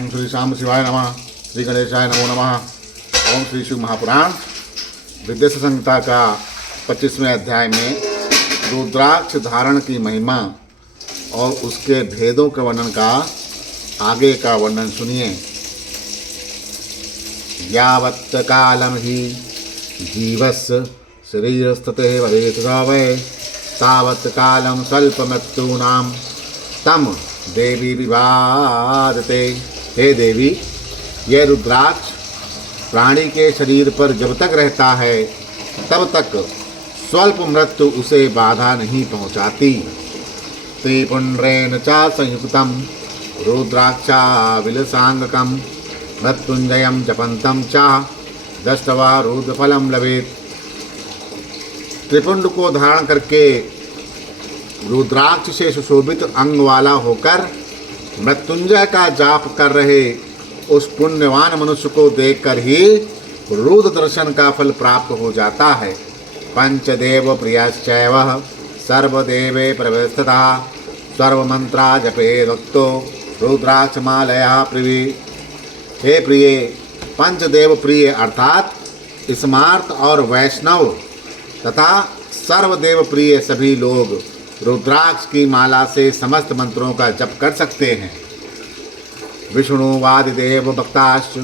ओम श्री शाम शिवाय नमः। श्री गणेशाय नमो नमः। ओम श्री शिव महापुराण विद्वेष संहिता का 25वें अध्याय में रुद्राक्ष धारण की महिमा और उसके भेदों के वर्णन का आगे का वर्णन सुनिए। यावत् कालम ही जीवस्य शरीरस्थितिः भवेत् वै तावत् कालम स्वल्पमृत्यूनां तम देवी विवादते। हे देवी, यह रुद्राक्ष प्राणी के शरीर पर जब तक रहता है तब तक स्वल्प मृत्यु उसे बाधा नहीं पहुँचाती। ते पुण्ड्रेण च संयुक्तं रुद्राक्षा विलसांगकं मृत्युंजयं जपन्तं च दृष्ट्वा रुद्रफलं लभेत्। त्रिपुंड को धारण करके रुद्राक्ष से सुशोभित अंग वाला होकर मृत्युंजय का जाप कर रहे उस पुण्यवान मनुष्य को देखकर ही रुद्र दर्शन का फल प्राप्त हो जाता है। पंचदेव प्रियश्चैव सर्वदेवे प्रवस्थितः सर्वमंत्रा जपे भक्तो रुद्राक्षमालया प्रिय। हे प्रिय, पंचदेव प्रिय अर्थात स्मार्त और वैष्णव तथा सर्वदेव प्रिय सभी लोग रुद्राक्ष की माला से समस्त मंत्रों का जप कर सकते हैं। विष्णुवादिदेव भक्ताश्च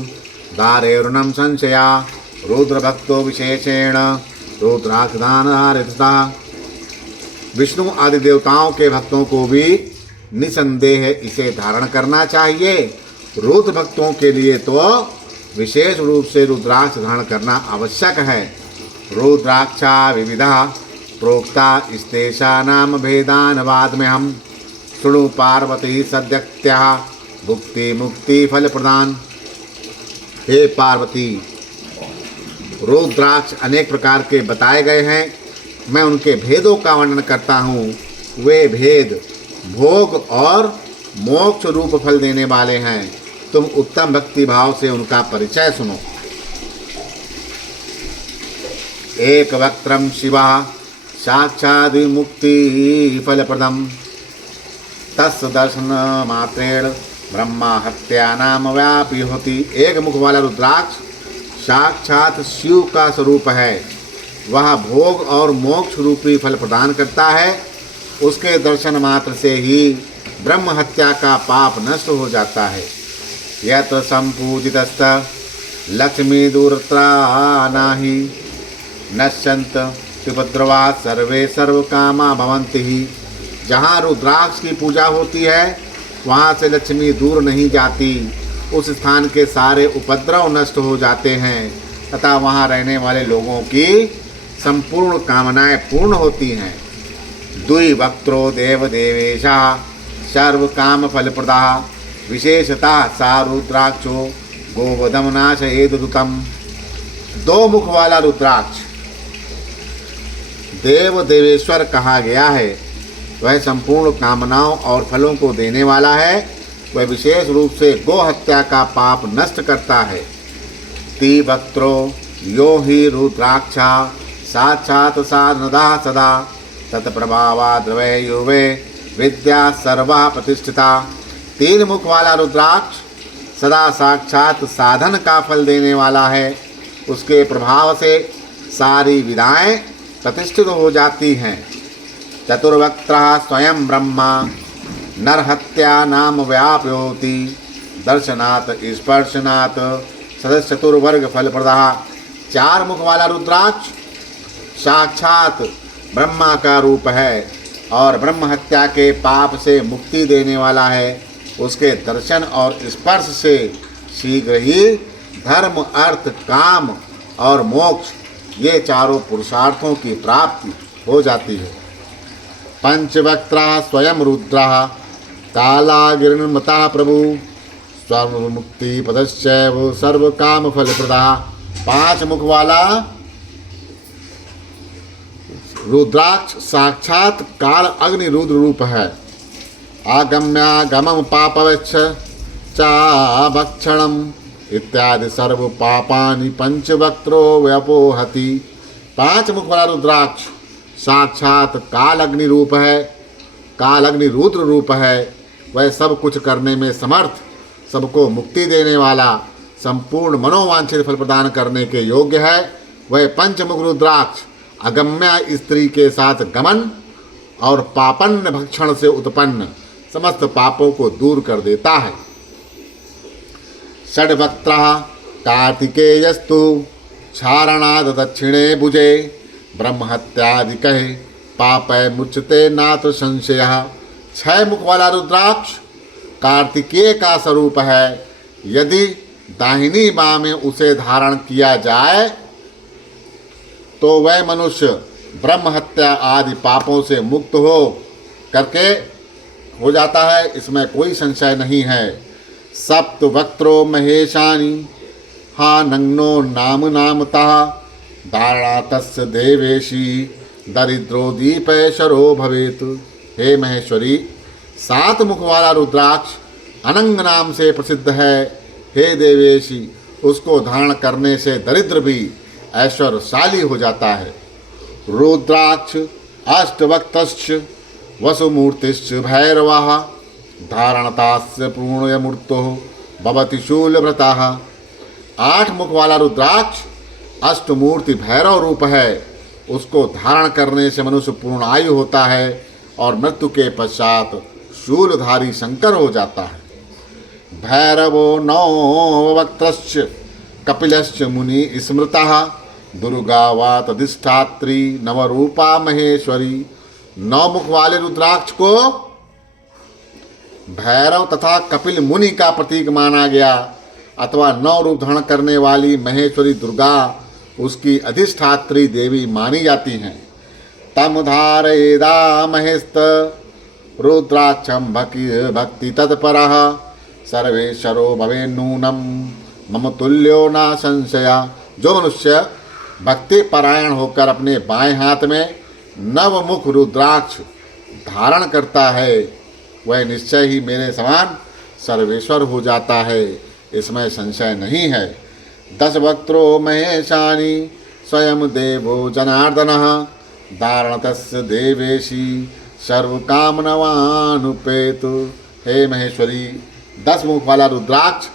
दारेरुणं संशया रुद्र भक्तो विशेषेण रुद्राक्षदानारिता। विष्णु आदि देवताओं के भक्तों को भी निसंदेह इसे धारण करना चाहिए। रुद्र भक्तों के लिए तो विशेष रूप से रुद्राक्ष धारण करना आवश्यक है। रुद्राक्षा विविधा प्रोक्ता इस्तेषा नाम भेदान बाद में हम शृणु पार्वती सद्यक्त्या भुक्ति मुक्ति फल प्रदान। हे पार्वती, रुद्राक्ष अनेक प्रकार के बताए गए हैं। मैं उनके भेदों का वर्णन करता हूँ। वे भेद भोग और मोक्ष रूप फल देने वाले हैं। तुम उत्तम भक्ति भाव से उनका परिचय सुनो। एक वक्त्रम शिवा साक्षात् विमुक्ति फलप्रदम तस्य दर्शन मात्रेण ब्रह्मा हत्या नाम व्यापी होती। एक मुख वाला रुद्राक्ष साक्षात शिव का स्वरूप है। वह भोग और मोक्ष रूपी फल प्रदान करता है। उसके दर्शन मात्र से ही ब्रह्म हत्या का पाप नष्ट हो जाता है। यत्र संपूजितस्त लक्ष्मी दूरत्रा नाही नश्यंत उपद्रवा सर्वे सर्व कामा भवन्ति ही। जहाँ रुद्राक्ष की पूजा होती है वहाँ से लक्ष्मी दूर नहीं जाती। उस स्थान के सारे उपद्रव नष्ट हो जाते हैं तथा वहाँ रहने वाले लोगों की संपूर्ण कामनाएं पूर्ण होती हैं। द्विवक्त्रो देव देवेशा सर्व काम फलप्रदा विशेषतः सा रुद्राक्षो गोवधमनाशयेदुतम। दो मुख वाला रुद्राक्ष देव देवेश्वर कहा गया है। वह संपूर्ण कामनाओं और फलों को देने वाला है। वह विशेष रूप से गो हत्या का पाप नष्ट करता है। तिवक्त्रो यो ही रुद्राक्षा साक्षात् साधनदा सदा तत्प्रभावा द्रवय युवे विद्या सर्वा प्रतिष्ठिता। तीन मुख वाला रुद्राक्ष सदा साक्षात साधन का फल देने वाला है। उसके प्रभाव से सारी विधाएं प्रतिष्ठित हो जाती हैं। चतुर्वक्त्रः स्वयं ब्रह्मा नरहत्या नाम व्याप्योति दर्शनात् स्पर्शनात् सदचतुर्वर्ग फलप्रदा। चार मुख वाला रुद्राक्ष साक्षात ब्रह्मा का रूप है और ब्रह्म हत्या के पाप से मुक्ति देने वाला है। उसके दर्शन और स्पर्श से शीघ्र ही धर्म अर्थ काम और मोक्ष ये चारों पुरुषार्थों की प्राप्ति हो जाती है। पंचवक्त्रः स्वयं रुद्रः कालागिर्मतः प्रभु स्वमुक्ति पदश्चैव सर्व काम फलप्रदा। पांच मुख वाला रुद्राक्ष साक्षात काल अग्नि रुद्र रूप है। आगम्यागमं पापवच्छ चाभक्षणम् इत्यादि सर्व पापानि पंचवक्त्रो व्यपोहति। पांच मुख वाला रुद्राक्ष साक्षात काल अग्नि रूप है, काल अग्नि रुद्र रूप है। वह सब कुछ करने में समर्थ सबको मुक्ति देने वाला, संपूर्ण मनोवांछित फल प्रदान करने के योग्य है। वह पंचमुख रुद्राक्ष अगम्य स्त्री के साथ गमन और पापन्न भक्षण से उत्पन्न समस्त पापों को दूर कर देता है। षड्वक्त्रः कार्तिकेयस्तु क्षारणाद दक्षिणे भुजे ब्रह्महत्यादिकः पापै मुच्यते नात्र संशयः। 6 मुख वाला रुद्राक्ष कार्तिकेय का स्वरूप है। यदि दाहिनी बाँ में उसे धारण किया जाए तो वह मनुष्य ब्रह्म हत्या आदि पापों से मुक्त हो जाता है, इसमें कोई संशय नहीं है। सप्त वक्त्रो महेशानी हा नग्नो नाम नामतः धारणा तस्य देवेशी दरिद्रो दीपैशरो भवेत। हे महेश्वरी, 7 मुख वाला रुद्राक्ष अनंग नाम से प्रसिद्ध है। हे देवेशी, उसको धारण करने से दरिद्र भी ऐश्वर्यशाली हो जाता है। रुद्राक्ष अष्टवक्त्रश्च वसुमूर्तिश्च भैरवः धारणतास्य पूर्णयमूर्तो भवति शूलव्रतः। 8 मुख वाला रुद्राक्ष अष्टमूर्ति भैरव रूप है। उसको धारण करने से मनुष्य पूर्ण आयु होता है और मृत्यु के पश्चात शूलधारी शंकर हो जाता है। भैरवो 9 वक्त्रश्च कपिलश्च मुनि स्मृतः दुर्गा वा तदिष्ठात्री नवरूपा महेश्वरी। 9 मुख वाले रुद्राक्ष को भैरव तथा कपिल मुनि का प्रतीक माना गया अथवा 9 रूप धारण करने वाली महेश्वरी दुर्गा उसकी अधिष्ठात्री देवी मानी जाती हैं। तम धारयेदा महेस्त रुद्राक्षम भक्ति तत्परः सर्वेश्वरो भवे नूनम मम तुल्यो ना संशया। जो मनुष्य भक्ति परायण होकर अपने बाएं हाथ में नवमुख रुद्राक्ष धारण करता है वह निश्चय ही मेरे समान सर्वेश्वर हो जाता है, इसमें संशय नहीं है। 10 वक्त्रो महेशानी स्वयं देवो जनार्दनः धारणतस्य देवेशी सर्वकामनवानुपेतु। हे महेश्वरी, 10 मुख वाला रुद्राक्ष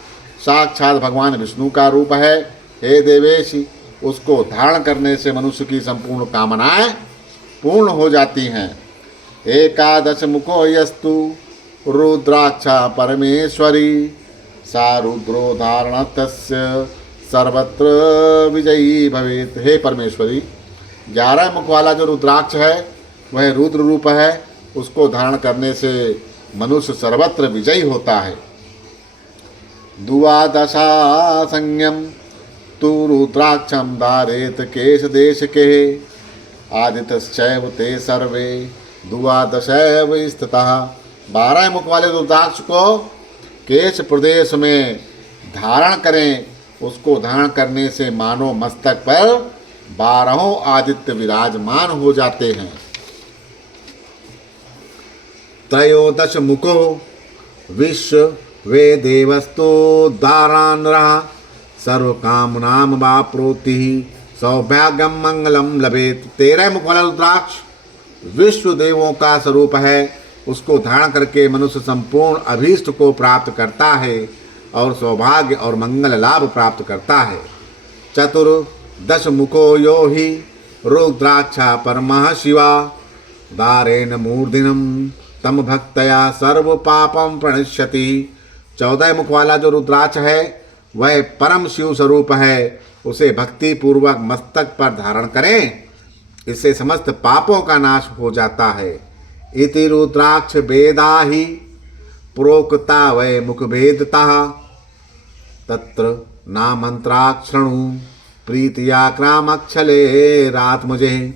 साक्षात भगवान विष्णु का रूप है। हे देवेशी, उसको धारण करने से मनुष्य की संपूर्ण कामनाएं पूर्ण हो जाती हैं। 11 मुखो यस्तु रुद्राक्षा परमेश्वरी सा रुद्रो धारणतस्य सर्वत्र विजयी भवेत। हे परमेश्वरी, 11 मुख वाला जो रुद्राक्ष है वह रुद्र रूप है। उसको धारण करने से मनुष्य सर्वत्र विजयी होता है। 12 संयम तु रुद्राक्षम धारेत केश देश के आदित्यश्चैव ते सर्वे 12 स्थितः। 12 मुख वाले रुद्राक्ष को केश प्रदेश में धारण करें। उसको धारण करने से मानो मस्तक पर 12 आदित्य विराजमान हो जाते हैं। 13 मुखो विश्व वे देवस्तो दारानरः सर्वकामनाम वाप्नोति सौभाग्यम मंगलम लभेत। 13 मुख वाला रुद्राक्ष विश्व देवों का स्वरूप है। उसको धारण करके मनुष्य संपूर्ण अभीष्ट को प्राप्त करता है और सौभाग्य और मंगल लाभ प्राप्त करता है। 14 मुखो यो हि रुद्राक्षा परमः शिवा दारेण मूर्धिनम तम भक्तया सर्व पापम प्रणश्यति। 14 मुख वाला जो रुद्राक्ष है वह परम शिव स्वरूप है। उसे भक्ति पूर्वक मस्तक पर धारण करें, इससे समस्त पापों का नाश हो जाता है। इति रुद्राक्ष भेदा ही प्रोक्ता वै मुख भेदता तत्र नामंत्राक्षणु प्रीतिया क्रामक्षले रात मुझे।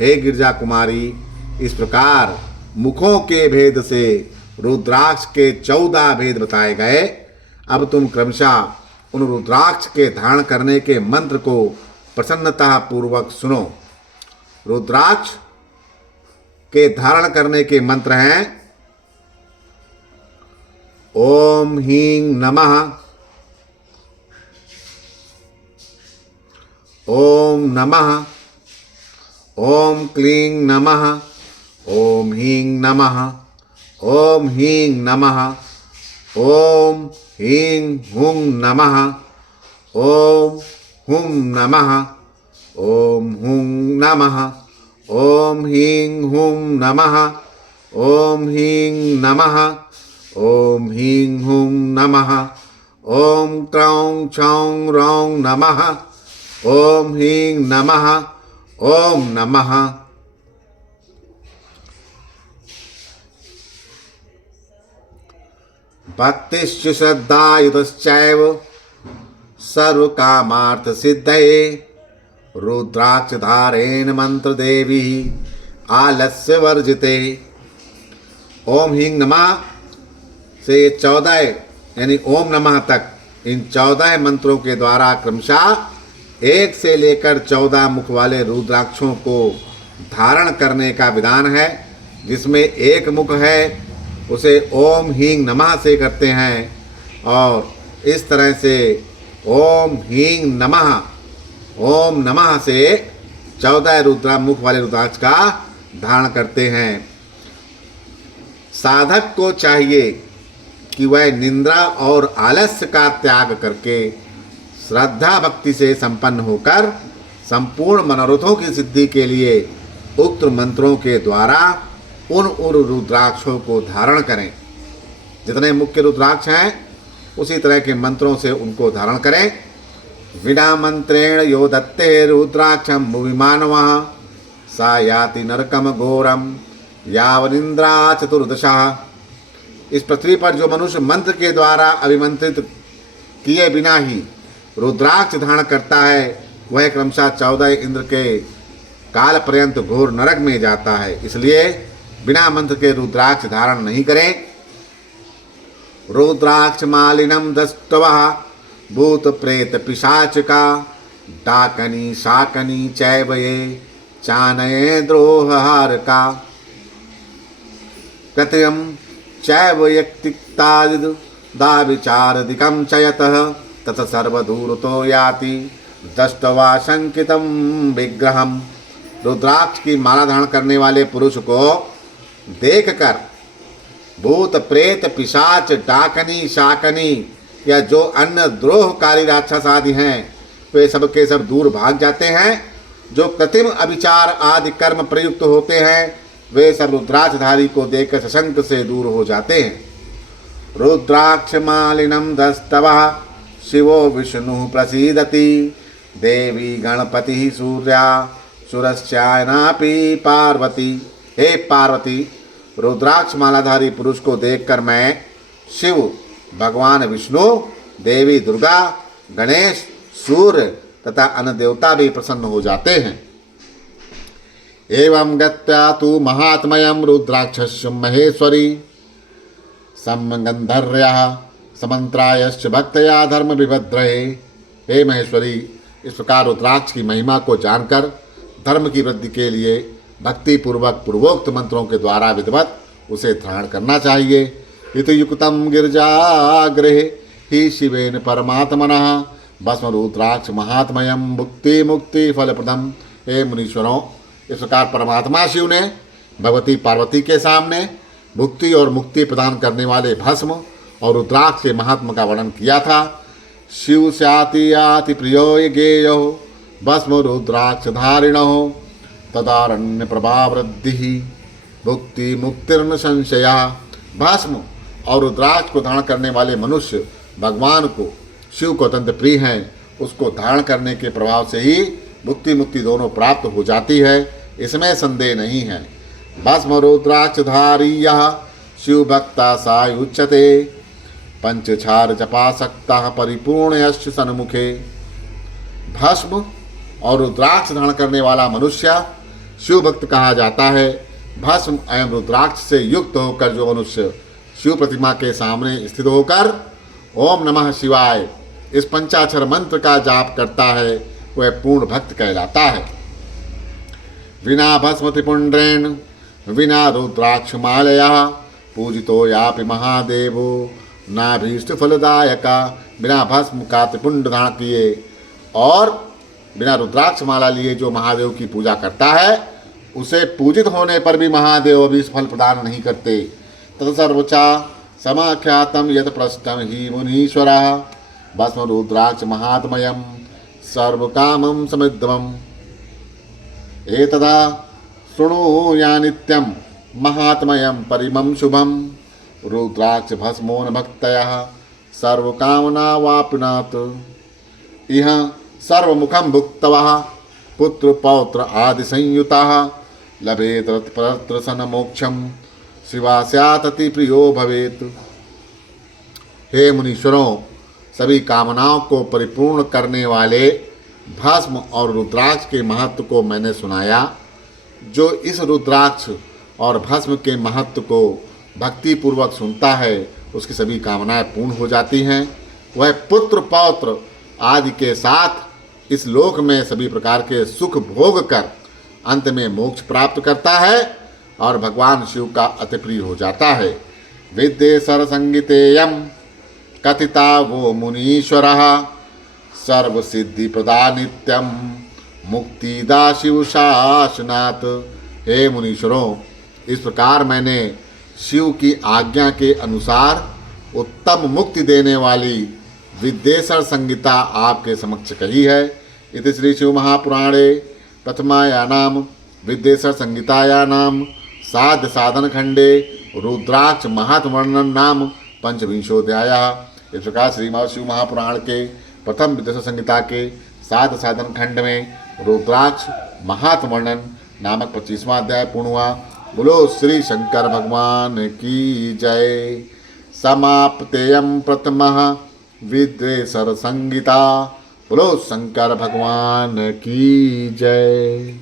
हे गिरजा कुमारी, इस प्रकार मुखों के भेद से रुद्राक्ष के 14 भेद बताए गए। अब तुम क्रमशः उन रुद्राक्ष के धारण करने के मंत्र को प्रसन्नता पूर्वक सुनो। रुद्राक्ष के धारण करने के मंत्र हैं ओम ह्रीं नमः, ओम नमः, ओम क्लीं नमः, ओम ह्रीं नमः, ओम ह्रीं नमः, ओम ह्रीं हुं नमः। ओम हुं नमः। ओम हुं नमः। ओम ह्रीं हुं नमः। ओम ह्रीं नमः। ओम ह्रीं हुं नमः। ओम क्रौं छौं रौं नमः। ओम ह्रीं नमः। ओम नमः। भक्तिश्च श्रद्धायुतश्चैव सर्वकामार्थ सिद्धये रुद्राक्षधारेण मंत्र देवी आलस्य वर्जिते। ओम ह्रीं नमः से ये 14 यानी ओम नमः तक इन 14 मंत्रों के द्वारा क्रमशः 1 से लेकर 14 मुख वाले रुद्राक्षों को धारण करने का विधान है। जिसमें एक मुख है उसे ओम ह्रीं नमः से करते हैं और इस तरह से ओम ह्रीं नमः ओम नमः से 14 मुख वाले रुद्राक्ष का धारण करते हैं। साधक को चाहिए कि वह निंद्रा और आलस्य का त्याग करके श्रद्धा भक्ति से संपन्न होकर संपूर्ण मनोरथों की सिद्धि के लिए उक्त मंत्रों के द्वारा उन रुद्राक्षों को धारण करें। जितने मुख्य रुद्राक्ष हैं उसी तरह के मंत्रों से उनको धारण करें। विना मंत्रेण यो दत्ते रुद्राक्षम भुविमानवः सा याति नरकम घोरम यावनिंद्रा चतुर्दशः। इस पृथ्वी पर जो मनुष्य मंत्र के द्वारा अभिमंत्रित किए बिना ही रुद्राक्ष धारण करता है वह क्रमशः 14 इंद्र के काल पर्यंत घोर नरक में जाता है। इसलिए बिना मंत्र के रुद्राक्ष धारण नहीं करें। रुद्राक्ष मालिनम दस्तवः भूत प्रेत पिशाच का डाकनी शाकनी चैव ये चानये द्रोहहार का कृत्यम चैव यक्तिक्तादिद दा विचारदिकं चयतः तत सर्वदूरतो याति दष्टवा शंकितम विग्रहम। रुद्राक्ष की माला धारण करने वाले पुरुष को देखकर भूत प्रेत पिशाच डाकनी शाकनी या जो अन्य द्रोहकारी राक्षस आदि हैं वे सब के सब दूर भाग जाते हैं। जो कृत्रिम अभिचार आदि कर्म प्रयुक्त होते हैं वे सब रुद्राक्षधारी को देखकर सशंक से दूर हो जाते हैं। रुद्राक्ष मालिनम दस्तवः शिवो विष्णु प्रसीदति देवी गणपति सूर्या सुरश्चायनापि पार्वती। हे पार्वती, रुद्राक्ष मालाधारी पुरुष को देखकर मैं शिव, भगवान विष्णु, देवी दुर्गा, गणेश, सूर्य तथा अन्य देवता भी प्रसन्न हो जाते हैं। एवं गत्या तु महात्मयं रुद्राक्षस्य महेश्वरी समगंधर्यः समंत्रायश्च भक्तया धर्म विभद्रये। हे महेश्वरी, इस प्रकार रुद्राक्ष की महिमा को जानकर धर्म की वृद्धि के लिए भक्ति पूर्वक पूर्वोक्त मंत्रों के द्वारा विधिवत उसे धारण करना चाहिए। इति युक्तम गिरिजागृहे ही शिवेन परमात्मनः भस्म रुद्राक्ष महात्मयम मुक्ति मुक्ति फलप्रदम। हे मुनीश्वरों, इस प्रकार परमात्मा शिव ने भगवती पार्वती के सामने भुक्ति और मुक्ति प्रदान करने वाले भस्म और रुद्राक्ष के महात्मा का वर्णन किया था। शिव स्याति याति प्रियो गेयो भस्म रुद्राक्ष धारिणो तदारण्य प्रभा वृद्धि भुक्ति मुक्तिर्न संशया। भस्म और रुद्राक्ष को धारण करने वाले मनुष्य भगवान को, शिव को अत्यंत प्रिय हैं। उसको धारण करने के प्रभाव से ही भुक्ति मुक्ति दोनों प्राप्त हो जाती है, इसमें संदेह नहीं है। भस्म रुद्राक्षधारीयः शिव भक्ता सायुच्यते पंचछार जपासक्ता परिपूर्णयश्च सन्मुखे। भस्म और रुद्राक्ष धारण करने वाला मनुष्य शिव भक्त कहा जाता है। भस्म एवं रुद्राक्ष से युक्त होकर जो मनुष्य शिव प्रतिमा के सामने स्थित होकर ओम नमः शिवाय इस पंचाक्षर मंत्र का जाप करता है वह पूर्ण भक्त कहलाता है। विना भस्म त्रिपुंड्रेण विना रुद्राक्ष मालया पूजितो यापि महादेवो नाभीष्ट फलदायका। बिना भस्म का त्रिपुंड धारण किए और बिना रुद्राक्ष माला लिए जो महादेव की पूजा करता है उसे पूजित होने पर भी महादेव भी फल प्रदान नहीं करते। तत्सर्वचा समाख्यातं यत् पृष्ठं हि मुनीश्वरः भस्म रुद्राक्ष महात्मयं सर्वकामं समिद्धम् एतदा शृणुया नित्यं महात्मयं परिमं शुभं रुद्राक्ष भस्मोन भक्तयः सर्वकामनावाप्नुयात् इह सर्वमुखं भुक्तवः पुत्र पौत्र आदि संयुताः लभेत तत्प्रदर्शन मोक्षम शिवा स्यात् अति प्रियो भवेत्। हे मुनीश्वरों, सभी कामनाओं को परिपूर्ण करने वाले भस्म और रुद्राक्ष के महत्व को मैंने सुनाया। जो इस रुद्राक्ष और भस्म के महत्व को भक्ति पूर्वक सुनता है उसकी सभी कामनाएं पूर्ण हो जाती हैं। वह पुत्र पौत्र आदि के साथ इस लोक में सभी प्रकार के सुख भोग कर अंत में मोक्ष प्राप्त करता है और भगवान शिव का अति प्रिय हो जाता है। विद्येश्वर संगीतेयम कथिता वो मुनीश्वरः सर्व सिद्धि प्रदा नित्यम मुक्तिदा शिव शासनात्। हे मुनीश्वरों, इस प्रकार मैंने शिव की आज्ञा के अनुसार उत्तम मुक्ति देने वाली विद्येश्वर संहिता आपके समक्ष कही है। इति श्री शिव महापुराणे प्रथमायानाम विद्येश्वर संहितायानाम साध्य साधन खंडे रुद्राक्ष महत्व वर्णन नाम पंचविंशोध्यायः। इस प्रकार श्री शिव महापुराण के प्रथम विद्येश्वर संहिता के साध्य साधन खंड में रुद्राक्ष महात्म वर्णन नामक 25वां अध्याय पूर्ण हुआ। बोलो श्री शंकर भगवान की जय। समाप्तेयं प्रथमः विद्येश्वर संहिता। बोलो शंकर भगवान की जय।